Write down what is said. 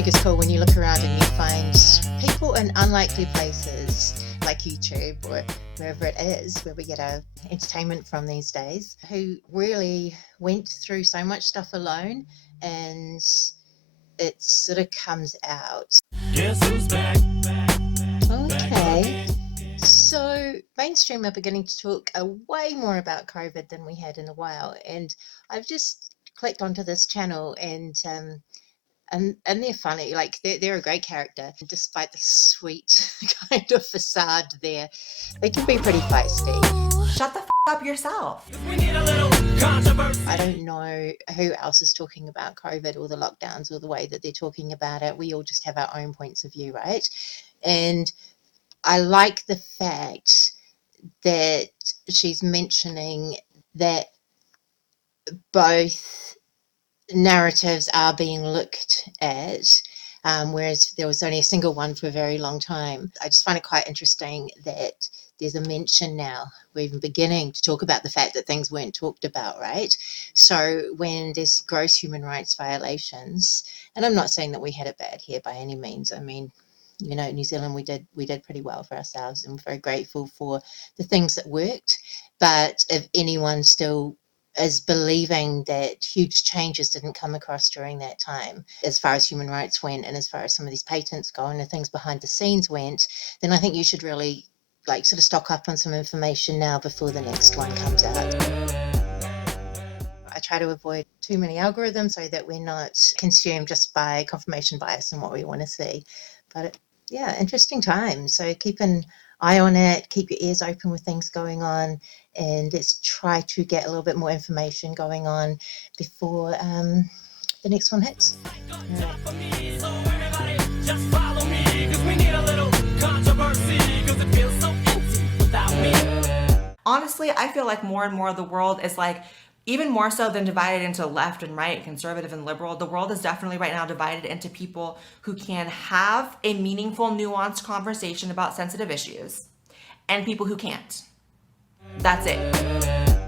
think it's cool when you look around and you find people in unlikely places like YouTube or wherever it is where we get our entertainment from these days, who really went through so much stuff alone, and it sort of comes out. Guess who's back? Okay. So mainstream are beginning to talk way more about COVID than we had in a while, and I've just clicked onto this channel, and they're funny. Like they're a great character, despite the sweet kind of facade there. They can be pretty feisty. Shut the up yourself. We need a little controversy. I don't know who else is talking about COVID or the lockdowns or the way that they're talking about it. We all just have our own points of view, right? And I like the fact that she's mentioning that both narratives are being looked at, whereas there was only a single one for a very long time. I just find it quite interesting that there's a mention now. We're even beginning to talk about the fact that things weren't talked about, right? So when there's gross human rights violations, and I'm not saying that we had it bad here by any means. I mean, you know, New Zealand, we did pretty well for ourselves, and we're very grateful for the things that worked. But if anyone still is believing that huge changes didn't come across during that time, as far as human rights went, and as far as some of these patents go and the things behind the scenes went, then I think you should really sort of stock up on some information now before the next one comes out. I try to avoid too many algorithms so that we're not consumed just by confirmation bias and what we want to see. But yeah, interesting times. So keep an eye on it, keep your ears open with things going on, and let's try to get a little bit more information going on before the next one hits. Honestly, I feel like more and more of the world is like, even more so than divided into left and right, conservative and liberal, the world is definitely right now divided into people who can have a meaningful, nuanced conversation about sensitive issues and people who can't. That's it.